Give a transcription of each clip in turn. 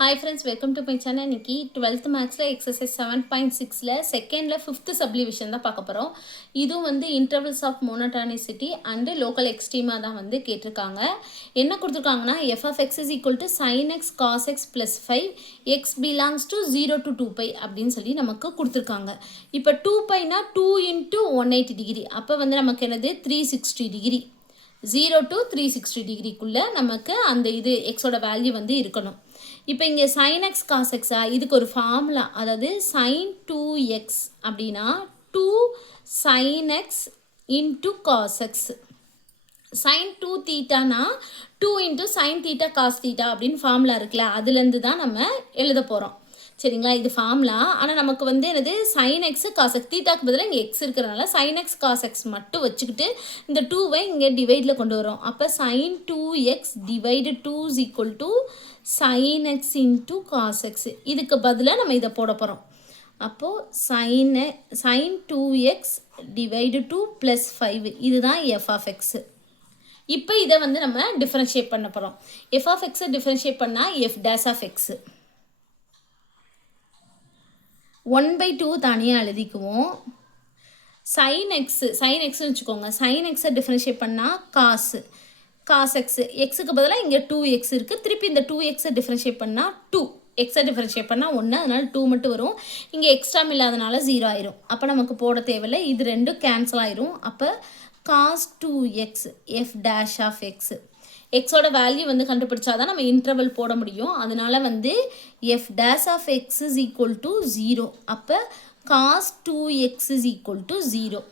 Hi friends, welcome to my channel. இன்னைக்கு 12th மேக்ஸில் exercise 7.6ல செகண்டில் 5th சப்டிவிஷன் தான் பார்க்க போகிறோம். இதுவும் வந்து intervals of monotonicity and local extrema தான் வந்து கேட்டிருக்காங்க. என்ன கொடுத்துருக்காங்கன்னா F of X is equal to sine X cos X plus 5 X belongs to 0 to 2π அப்படின்னு சொல்லி நமக்கு கொடுத்துருக்காங்க. இப்போ 2πனா 2 into 180 டிகிரி, அப்போ வந்து நமக்கு என்னது 360 டிகிரி, 0 to 360 டிகிரிக்குள்ளே நமக்கு அந்த இது எக்ஸோட வேல்யூ வந்து இருக்கணும். இப்போ இங்கே sin x cos x இதுக்கு ஒரு ஃபார்முலா, அதாவது sin 2x அப்படின்னா 2 sin x into cos x, sin 2 தீட்டானா 2 into sin theta cos theta அப்படின்னு ஃபார்முலா இருக்குல்ல, அதுலேருந்து தான் நம்ம எழுத போகிறோம். சரிங்களா, இது ஃபார்முலா. ஆனால் நமக்கு வந்து என்னது sin x cos x, தீட்டாக்கு பதிலாக இங்கே எக்ஸ் இருக்கிறதுனால sin x cos x மட்டும் வச்சுக்கிட்டு இந்த 2வை இங்கே டிவைடில் கொண்டு வரோம். அப்போ sin 2x divided 2 is equal to sin x into cos x. இதுக்கு பதிலாக நம்ம இதை போட போகிறோம். அப்போது sin 2x divided 2 plus 5 இதுதான் f of x. இப்போ இதை வந்து நம்ம டிஃபரன்ஷியேட் பண்ண போகிறோம். f of x டிஃபரன்ஷியேட் பண்ணால் f dash of x 1/2 தனியாக எழுதிக்குவோம். sin xன்னு வச்சுக்கோங்க. sin x டிஃபரன்ஷியேட் பண்ணால் cos x, எக்ஸுக்கு பதிலாக இங்கே 2x இருக்குது. திருப்பி இந்த 2x டிஃபரன்ஷியேட் பண்ணால் 2, எக்ஸை டிஃபரன்ஷியேட் பண்ணால் 1, அதனால் 2 மட்டும் வரும். இங்கே எக்ஸ்ட்ரா இல்லாதனால 0 ஆயிரும். அப்போ நமக்கு போட தேவையில்லை, இது ரெண்டும் கேன்சல் ஆயிரும். அப்போ cos 2x f dash of x, எக்ஸோட வேல்யூ வந்து கண்டுபிடிச்சாதான் நம்ம இன்டர்வல் போட முடியும். அதனால வந்து f dash of x is equal to 0. அப்போ cos 2x is equal to 0.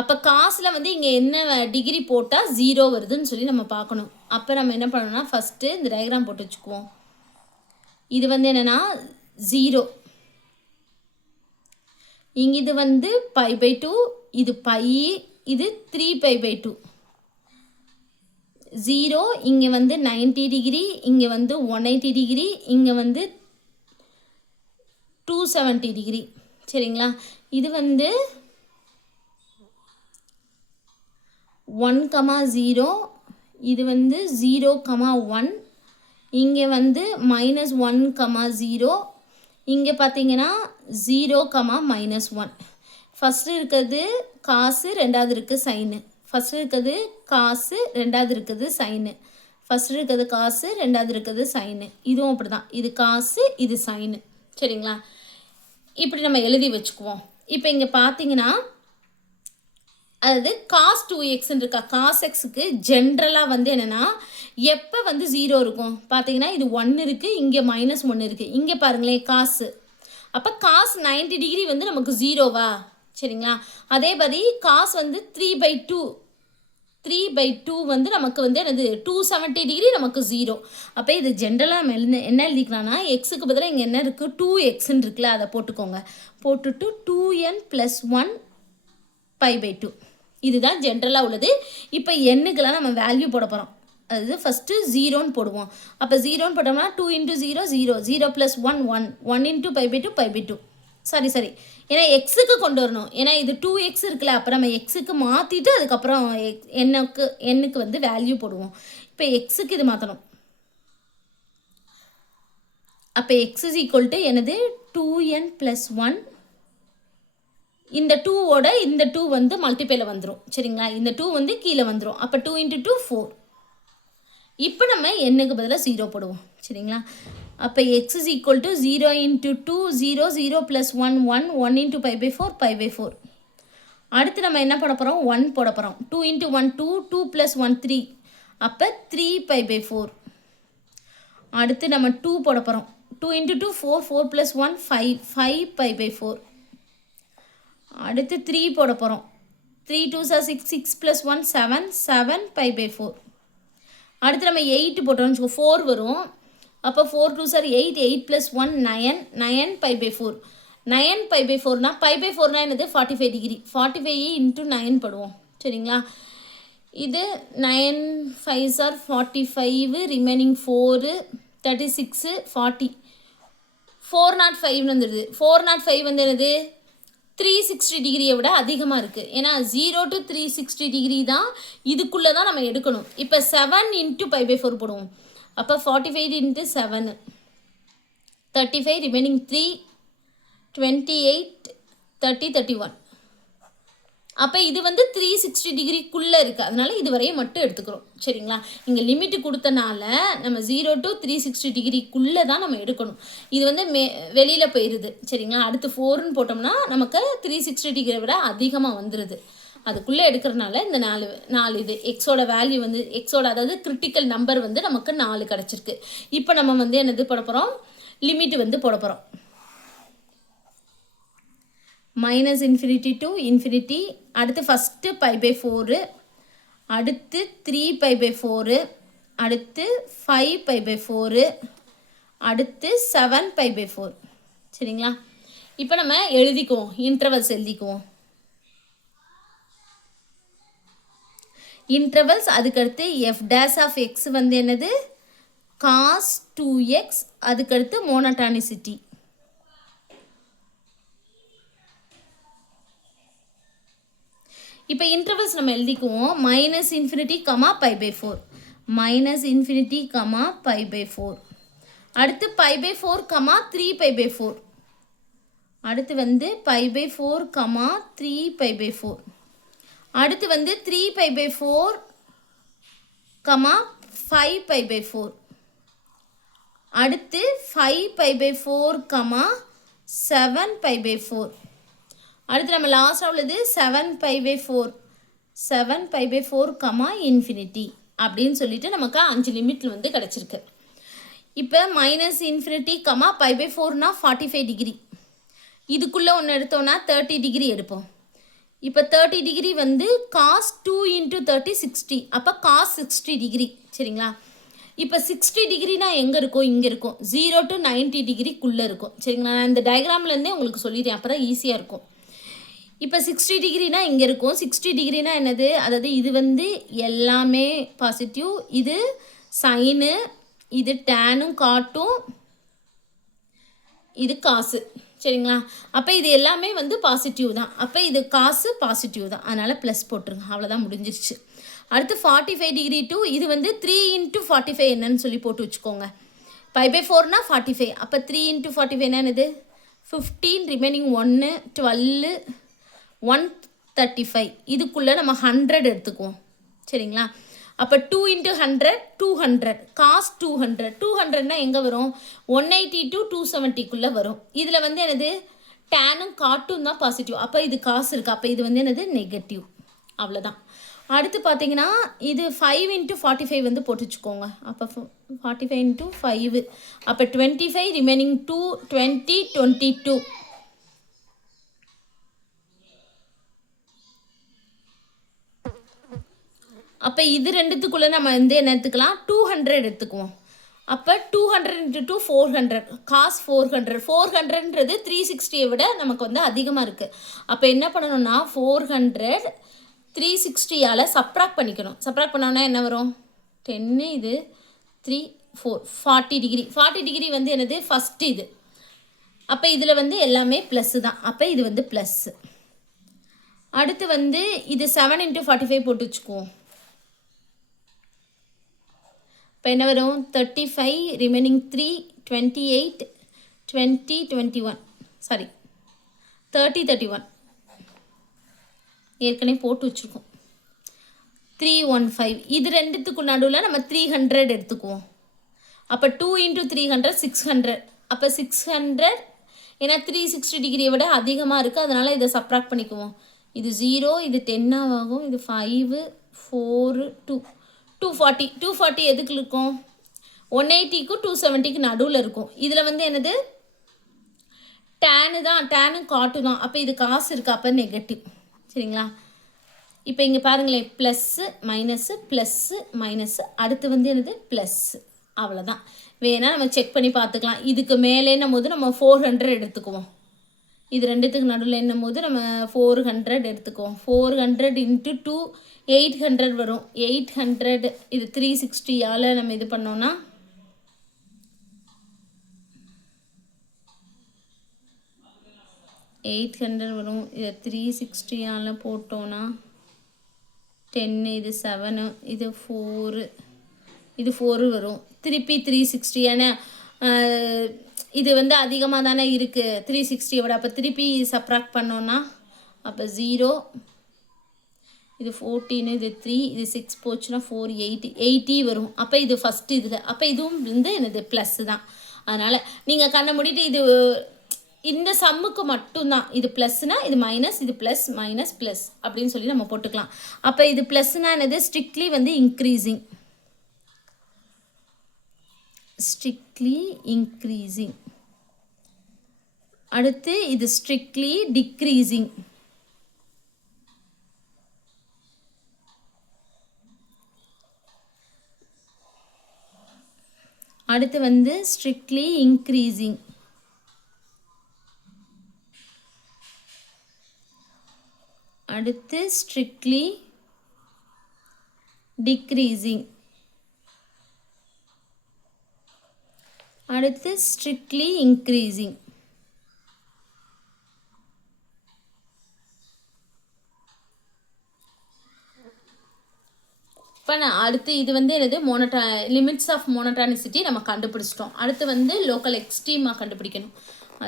அப்போ காசில் வந்து இங்கே என்ன டிகிரி போட்டால் 0 வருதுன்னு சொல்லி நம்ம பார்க்கணும். அப்போ நம்ம என்ன பண்ணணும்னா ஃபஸ்ட்டு இந்த டயக்ராம் போட்டு வச்சுக்குவோம். இது வந்து என்னென்னா 0, இங்கே இது வந்து π/2, இது π, இது 3π/2. 0 இங்கே வந்து 90 டிகிரி, இங்கே வந்து 180 டிகிரி, இங்கே வந்து 270 டிகிரி. சரிங்களா, இது வந்து 1,0, இது வந்து 0,1, இங்கே வந்து -1,0, இங்கே பார்த்தீங்கன்னா 0,-1. ஃபஸ்ட்டு இருக்கிறது காசு, ரெண்டாவது இருக்குது சைனு. ஃபஸ்ட்டு இருக்கிறது காசு, ரெண்டாவது இருக்குது சைனு. ஃபஸ்ட்டு இருக்கிறது காசு, ரெண்டாவது இருக்குது சைனு. இதுவும் அப்படி தான், இது காசு, இது சைனு. சரிங்களா, இப்படி நம்ம எழுதி வச்சுக்குவோம். இப்போ இங்கே பார்த்தீங்கன்னா அதாவது cos 2xன்னு இருக்கா, cos xக்கு ஜென்ரலாக வந்து என்னென்னா எப்போ வந்து 0 இருக்கும் பார்த்தீங்கன்னா, இது 1 இருக்குது, இங்கே -1 இருக்குது. இங்கே பாருங்களேன் காசு, அப்போ cos 90 டிகிரி வந்து நமக்கு 0வா? சரிங்களா, அதே மாதிரி cos வந்து 3/2 வந்து நமக்கு வந்து என்னது 270 டிகிரி நமக்கு 0. அப்போ இது ஜென்ரலாக நம்ம என்ன எழுதிக்கலாம்னா எக்ஸுக்கு பதிலாக இங்கே என்ன இருக்குது 2xன்னு இருக்குல்ல, அதை போட்டுக்கோங்க. போட்டுட்டு 2n + 1 π/2 இதுதான் ஜென்ரலாக உள்ளது. இப்போ எண்ணுக்கெல்லாம் நம்ம வேல்யூ போட போகிறோம். அதாவது ஃபஸ்ட்டு 0ன்னு போடுவோம். அப்போ 0ன்னு போட்டோம்னா 2 × 0 0, 0 + 1 1, 1 × π/2 π/2. சரி, ஏன்னா எக்ஸுக்கு கொண்டு வரணும். ஏன்னா இது 2x இருக்குல்ல, அப்புறம் நம்ம எக்ஸுக்கு மாற்றிட்டு அதுக்கப்புறம் எண்ணுக்கு வந்து வேல்யூ போடுவோம். இப்போ எக்ஸுக்கு இது மாற்றணும். அப்போ x is equal to என்னது 2n + 1, இந்த 2ஓட இந்த 2 வந்து மல்டிப்ளைல வந்துடும். சரிங்களா, இந்த 2 வந்து கீழே வந்துடும். அப்போ 2 × 2 4. இப்போ நம்ம எண்ணுக்கு பதிலாக 0 போடுவோம். சரிங்களா, அப்போ x is equal to 0 × 2 0, 0 + 1 1, 1 × π/4 π/4. அடுத்து நம்ம என்ன போட போகிறோம், 1 போட போகிறோம். 2 × 1 2, 2 + 1 3, அப்போ 3π/4. அடுத்து நம்ம 2 போட போகிறோம். 2 × 2 4, 4 + 1 5, 5π/4. அடுத்து 3 போட போகிறோம். 3 2s are 6, 6 + 1 7, 7π/4. அடுத்து நம்ம 8 போட்டோம்னு வச்சுக்கோ 4 வரும். அப்போ 4 2s are 8, 8 + 1 9, 9π/4. 9π/4னா π/4னா என்னது 45 டிகிரி. 45 × 9 போடுவோம். சரிங்களா, இது 9 5s are 45, ரிமைனிங் 4 36 40, 405ன்னு வந்துடுது. 405 வந்து என்னது 360 டிகிரியை விட அதிகமாக இருக்குது. ஏன்னா 0 to 360 டிகிரி தான் இதுக்குள்ளே தான் நம்ம எடுக்கணும். இப்போ 7 × π/4 போடுவோம். அப்போ 45 × 7, 35 ரிமைனிங் 3 28 30 31. அப்போ இது வந்து 360 டிகிரிக்குள்ளே இருக்குது, அதனால இது வரையும் மட்டும் எடுத்துக்கிறோம். சரிங்களா? இங்கே லிமிட்டு கொடுத்தனால நம்ம 0 to 360 டிகிரிக்குள்ளே தான் நம்ம எடுக்கணும். இது வந்து வெளியில் போயிடுது. சரிங்களா? அடுத்து 4ன்னு போட்டோம்னா நமக்கு 360 டிகிரியை விட அதிகமாக வந்துடுது. அதுக்குள்ளே எடுக்கிறனால இந்த நாலு இது எக்ஸோட வேல்யூ வந்து எக்ஸோட அதாவது கிரிட்டிக்கல் நம்பர் வந்து நமக்கு 4 கிடச்சிருக்கு. இப்போ நம்ம வந்து என்னது போட போகிறோம், லிமிட் வந்து போட போகிறோம். -infinity to infinity. அடுத்து ஃபஸ்ட்டு π/4, அடுத்து 3π/4, அடுத்து 5π/4, அடுத்து 7π/4. சரிங்களா? இப்போ நம்ம எழுதிக்குவோம், இன்டர்வல்ஸ் எழுதிக்குவோம். இன்டர்வல்ஸ் அதுக்கடுத்து f' வந்து என்னது cos 2x, அதுக்கடுத்து மோனோடானிசிட்டி. இப்போ இன்டர்வல்ஸ் நம்ம எழுதிக்குவோம். -infinity, π/4, -infinity, π/4. அடுத்து π/4, 3π/4. அடுத்து வந்து π/4, 3π/4. அடுத்து வந்து 3π/4, 5π/4. அடுத்து 5π/4, 7π/4. அடுத்து நம்ம லாஸ்ட்டாக உள்ளது 7π/4, 7π/4, இன்ஃபினிட்டி அப்படின்னு சொல்லிட்டு நமக்கு 5 லிமிட்டில் வந்து கிடச்சிருக்கு. இப்போ -infinity, π/4னா 45 டிகிரி. இதுக்குள்ளே ஒன்று எடுத்தோன்னா 30 டிகிரி எடுப்போம். இப்போ 30 டிகிரி வந்து cos 2 × 30 60, அப்போ cos 60 டிகிரி. சரிங்களா? இப்போ 60 டிகிரினா எங்கே இருக்கும், இங்கே இருக்கும். 0 to 90 டிகிரிக்குள்ளே இருக்கும். சரிங்களா? நான் இந்த டயக்ராம்லேருந்தே உங்களுக்கு சொல்லிடுறேன், அப்போ தான் ஈஸியாக இருக்கும். இப்போ 60 டிகிரினா இங்கே இருக்கும். 60 டிகிரினா என்னது, அதாவது இது வந்து எல்லாமே பாசிட்டிவ், இது சைனு, இது டேனும் காட்டும், இது காசு. சரிங்களா? அப்போ இது எல்லாமே வந்து பாசிட்டிவ் தான். அப்போ இது காசு பாசிட்டிவ் தான், அதனால் ப்ளஸ் போட்டுருங்க. அவ்வளோதான், முடிஞ்சிருச்சு. அடுத்து 45 டிகிரி டு இது வந்து 3 × 45 என்னன்னு சொல்லி போட்டு வச்சுக்கோங்க. π/4னா 45, அப்போ 3 × 45 என்னது 15, ரிமைனிங் 1 12 135. இதுக்குள்ளே நம்ம 100 எடுத்துக்குவோம். சரிங்களா? அப்போ 2 × 100 200, cos 200. 200னா எங்கே வரும், 180 to 270க்குள்ளே வரும். இதில் வந்து என்னது டேனும் காட்டும் தான் பாசிட்டிவ், அப்போ இது காசு இருக்குது, அப்போ இது வந்து என்னது நெகட்டிவ். அவ்வளோதான். அடுத்து பார்த்தீங்கன்னா இது 5 × 45 வந்து போட்டு வச்சுக்கோங்க. அப்போ 45 × 5, அப்போ 25, ரிமைனிங் 2 20 22. அப்போ இது ரெண்டுத்துக்குள்ளே நம்ம வந்து என்ன எடுத்துக்கலாம், 200 எடுத்துக்குவோம். அப்போ 200 × 2 400, cos 400. 400ன்றது 360 விட நமக்கு வந்து அதிகமாக இருக்குது. அப்போ என்ன பண்ணணும்னா 400 360ஆல் சப்ராக்ட் பண்ணிக்கணும். சப்ராக்ட் பண்ணோன்னா என்ன வரும், 10, இது 3 4 40 டிகிரி. 40 டிகிரி வந்து என்னது ஃபஸ்ட்டு இது. அப்போ இதில் வந்து எல்லாமே ப்ளஸ்ஸு தான், அப்போ இது வந்து ப்ளஸ்ஸு. அடுத்து வந்து இது 7 × 45 போட்டு வச்சுக்குவோம். இப்போ என்ன வரும் 35, ரிமைனிங் 3 28 20 21, சாரி 30 31. ஏற்கனவே போட்டு வச்சுருக்கோம். 315. இது ரெண்டுத்துக்கு நடுவில் நம்ம 300 எடுத்துக்குவோம். அப்போ 2 × 300 600. அப்போ 600, ஏன்னா 360 டிகிரியை விட அதிகமாக இருக்குது, அதனால் இதை சப்ராக்ட் பண்ணிக்குவோம். இது 0, இது 10 ஆகும், இது 5 4 2 240. 240 எதுக்கு இருக்கும், 180க்கும் 270க்கு நடுவில் இருக்கும். இதில் வந்து என்னது டேனு தான், டேனு காட்டு தான், அப்போ இது காசு இருக்குது, அப்போ நெகட்டிவ். சரிங்களா? இப்போ இங்கே பாருங்களேன், ப்ளஸ்ஸு மைனஸு ப்ளஸ்ஸு மைனஸு, அடுத்து வந்து என்னது ப்ளஸ்ஸு. அவ்வளோதான். வேணால் நம்ம செக் பண்ணி பார்த்துக்கலாம். இதுக்கு மேலேன்னும் போது நம்ம 400 எடுத்துக்குவோம். இது ரெண்டுத்துக்கு நடுவில் என்னும் போது நம்ம 400 எடுத்துக்குவோம். 400 × 2 800 வரும். 800 இது 360ஆல் நம்ம இது பண்ணோன்னா 800 வரும். இதை 360ஆல் போட்டோன்னா 10, இது 7, இது 4, இது 4 வரும். திருப்பி 360. ஏன்னா இது வந்து அதிகமாக தானே இருக்குது 360 அப்போ திருப்பி சப்ராக்ட் பண்ணோன்னா அப்போ 0, இது 14, இது 3, இது 6 போச்சுன்னா 4, 80 வரும். அப்போ இது ஃபஸ்ட்டு இதில். அப்போ இதுவும் வந்து என்னது ப்ளஸ்ஸு தான். அதனால் நீங்கள் கண்ணை மூடிட்டு இது இந்த சம்முக்கு மட்டும்தான் இது ப்ளஸ்னால் இது மைனஸ், இது ப்ளஸ் மைனஸ் ப்ளஸ் அப்படின்னு சொல்லி நம்ம போட்டுக்கலாம். அப்போ இது ப்ளஸ்னால் என்னது ஸ்ட்ரிக்ட்லி வந்து இன்க்ரீஸிங், ஸ்ட்ரிக்ட்லி இன்க்ரீஸிங். அடுத்து இது ஸ்ட்ரிக்ட்லி டிக்ரீஸிங். அடுத்து வந்து ஸ்ட்ரிக்ட்லி இன்க்ரீஸிங். அடுத்து ஸ்ட்ரிக்ட்லி டிக்ரீஸிங். அடுத்து ஸ்ட்ரிக்ட்லி இன்க்ரீஸிங். இப்போ நான் அடுத்து இது வந்து என்னது லிமிட்ஸ் ஆஃப் மோனோட்டானிசிட்டி நம்ம கண்டுபிடிச்சிட்டோம். அடுத்து வந்து லோக்கல் எக்ஸ்ட்ரீமாக கண்டுபிடிக்கணும்.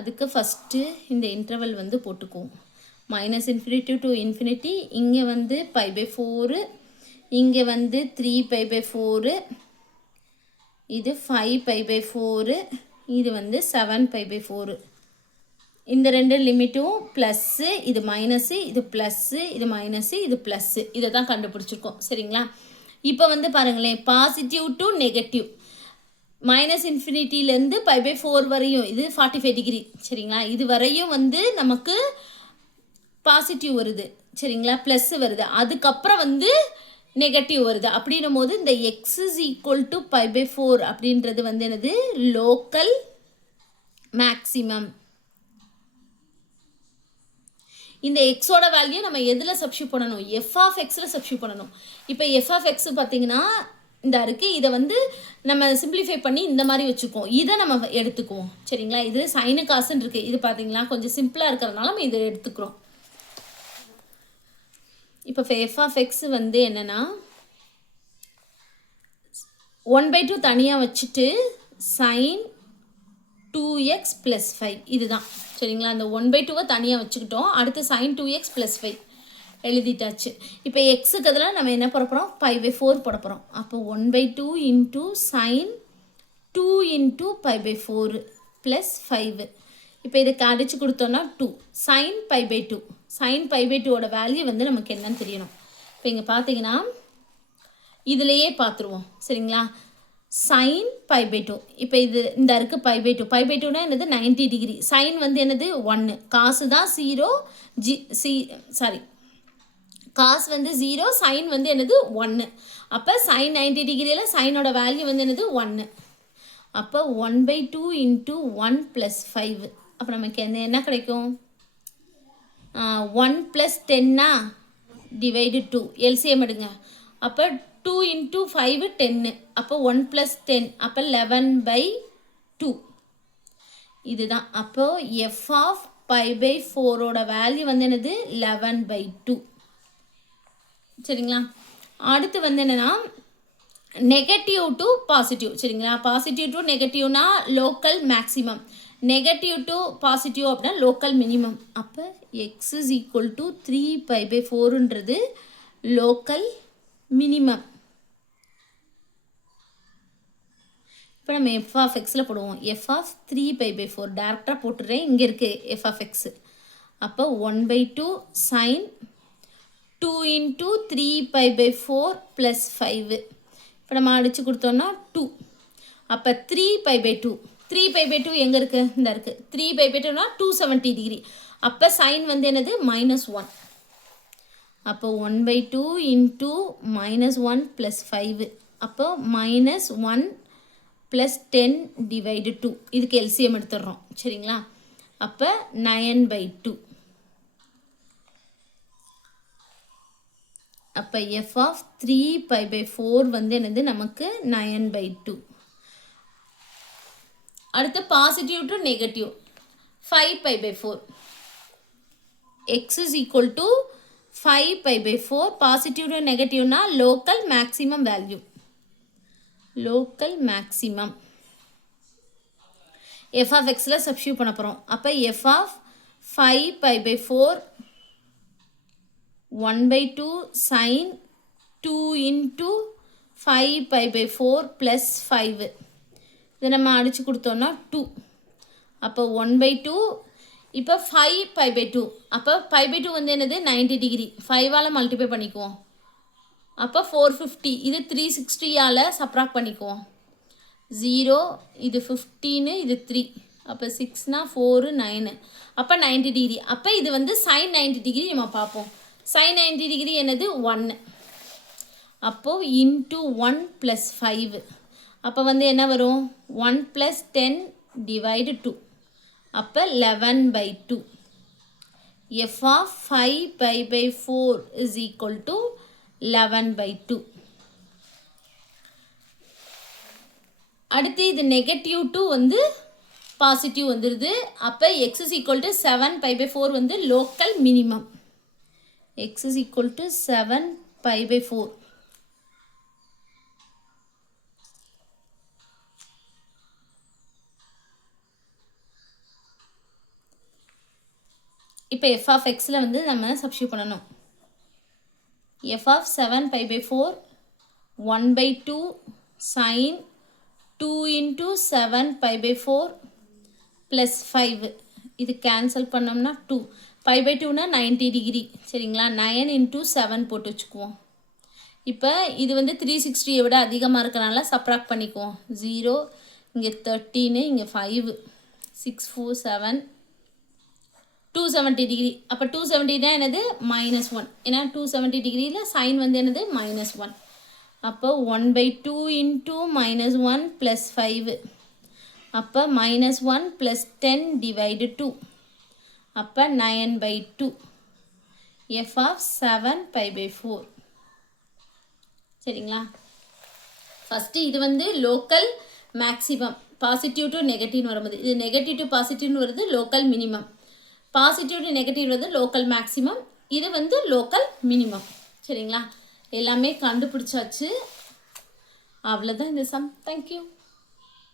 அதுக்கு ஃபஸ்ட்டு இந்த இன்டர்வல் வந்து போட்டுக்குவோம். -∞ to ∞. இங்கே வந்து π/4, இங்கே வந்து 3π/4, இது 5π/4, இது வந்து 7π/4. இந்த ரெண்டு லிமிட்டும் ப்ளஸ்ஸு, இது மைனஸு, இது ப்ளஸ்ஸு, இது மைனஸு, இது ப்ளஸ்ஸு. இதை தான் கண்டுபிடிச்சிருக்கோம். சரிங்களா? இப்போ வந்து பாருங்களேன், பாசிட்டிவ் டு நெகட்டிவ் -∞ π/4 வரையும் இது 45 டிகிரி. சரிங்களா? இது வரையும் வந்து நமக்கு பாசிட்டிவ் வருது. சரிங்களா? ப்ளஸ் வருது. அதுக்கப்புறம் வந்து நெகட்டிவ் வருது. அப்படின்னும் போது இந்த x = π/4 அப்படின்றது வந்து என்னது லோக்கல் மேக்ஸிமம். இந்த எக்ஸோட வேல்யூ நம்ம எதில் சப்ஸ்டியூட் பண்ணணும்? f(x)ல் சப்ஸ்டியூட் பண்ணணும். இப்போ f(x) பார்த்தீங்கன்னா இந்த இருக்குது. இதை வந்து நம்ம சிம்பிளிஃபை பண்ணி இந்த மாதிரி வச்சுக்குவோம். இதை நம்ம எடுத்துக்குவோம். சரிங்களா? இது சைனு காசுன்னு இருக்குது. இது பார்த்தீங்களா கொஞ்சம் சிம்பிளாக இருக்கிறதுனால நம்ம இதை எடுத்துக்கிறோம். இப்போ f(x) வந்து என்னென்னா 1/2 தனியாக வச்சுட்டு sin 2x + 5 இதுதான். சரிங்களா? அந்த 1/2 தனியாக வச்சுக்கிட்டோம். அடுத்து sin 2x + 5 எழுதிட்டாச்சு. இப்போ எக்ஸுக்கு அதில் நம்ம என்ன போட போகிறோம்? π/4 போட போகிறோம். அப்போ 1/2 × sin 2 × π/4 + 5. இப்போ இதுக்கு அடித்து கொடுத்தோன்னா 2 sin π/2. sin π/2ஓட வேல்யூ வந்து நமக்கு என்னன்னு தெரியணும். இப்போ இங்கே பார்த்தீங்கன்னா இதிலையே பார்த்துருவோம். சரிங்களா? sin π/2. இப்போ இது இந்த இருக்குது π/2 என்னது 90 டிகிரி. சைன் வந்து என்னது 1, காசு தான் 0, காசு வந்து 0, சைன் வந்து என்னது 1. அப்போ sin 90 டிகிரியில் சைனோட வேல்யூ வந்து என்னது 1. அப்போ 1/2 × 1 + 5. அப்போ நமக்கு என்ன கிடைக்கும்? 1 + 10 / 2 எல்சிஎம் எடுங்க. அப்போ 2 × 5 10. அப்போ 1 + 10 அப்போ 11/2 இதுதான். அப்போ f(π/4)ஓட வேல்யூ வந்து என்னது 11/2. சரிங்களா? அடுத்து வந்து என்னென்னா நெகட்டிவ் டு பாசிட்டிவ். சரிங்களா? பாசிட்டிவ் டு நெகட்டிவ்னா local maximum, negative to positive அப்படின்னா லோக்கல் மினிமம். அப்போ x = 3π/4ன்றது லோக்கல் மினிமம். இப்போ நம்ம f(x)ல் போடுவோம். f(3π/4) டேரெக்டாக போட்டுடுறேன். இங்கே இருக்குது f(x). அப்போ 1/2 sin 2 × 3π/4 + 5. இப்போ நம்ம அடித்து கொடுத்தோன்னா 2. அப்போ 3π/2. 3π/2 எங்கே இருக்குது? இந்த இருக்குது. 3π/2னா 270 டிகிரி. அப்போ சைன் வந்து என்னது -1. அப்போ 1/2 × -1 + 5. அப்போ -1 + 10 / 2. இதுக்கு எல்சிஎம் எடுத்துடுறோம். சரிங்களா? அப்போ 9/2. அப்போ f(3π/4) வந்து என்னது நமக்கு 9/2. அடுத்து positive to negative 5π/4. x = 5π/4. Positive to நெகட்டிவ்னா local maximum value, local maximum. F of எக்ஸில் சப்ஸ்டியூட் பண்ண போகிறோம். அப்போ F of 5π/4 1/2 sin 2 into 5π/4 plus 5. இதை நம்ம அடித்து கொடுத்தோன்னா 2. அப்போ 1/2 இப்போ 5π/2. அப்போ π/2 வந்து என்னது 90 டிகிரி. 5ஆல் மல்டிப்ளை பண்ணிக்குவோம். அப்போ 450. இது 360ஆல் சப்ராக்ட் பண்ணிக்குவோம். 0 இது 15 இது 3. அப்போ 6னா 4 9. அப்போ 90 டிகிரி. அப்போ இது வந்து sin 90 டிகிரி நம்ம பார்ப்போம். sin 90 டிகிரி என்னது 1. அப்போது இன்ட்டு 1 + 5. அப்போ வந்து என்ன வரும் 1 + 10 / 2. அப்போ 11/2. f of 5π/4 is equal to 11/2. அடுத்து இது -2 வந்து பாசிட்டிவ் வந்துடுது. அப்போ x is equal to 7π/4 வந்து local minimum. x is equal to 7π/4. இப்போ f of xல வந்து நம்ம சப்ஸ்டியூட் பண்ணணும். f of 7π/4 1/2 sin 2 into 7π/4 plus 5. இது கேன்சல் பண்ணோம்னா 2. π/2னா 90 டிகிரி. சரிங்களா? 9 into 7 போட்டு வச்சுக்குவோம். இப்போ இது வந்து 360 விட அதிகமாக இருக்கனால சப்ராக்ட் பண்ணிக்குவோம். 0 இங்கே 13 இங்கே 5 6 4 7 270 டிகிரி. அப்போ 270 என்னது -1. ஏன்னா 270 டிகிரியில் சைன் வந்து என்னது -1. அப்போ 1/2 into -1 plus 5. அப்போ -1 plus 10 / 2. அப்போ 9/2. f of 7π/4. சரிங்களா? ஃபஸ்ட்டு இது வந்து லோக்கல் மேக்ஸிமம். பாசிட்டிவ் டு நெகட்டிவ்னு வரும்போது இது நெகட்டிவ் டு பாசிட்டிவ்னு வருது local minimum. Positive to negative வந்து லோக்கல் மேக்ஸிமம். இது வந்து லோக்கல் மினிமம். சரிங்களா? எல்லாமே கண்டுபிடிச்சாச்சு. அவ்வளோதான் இந்த சம். தேங்க்யூ.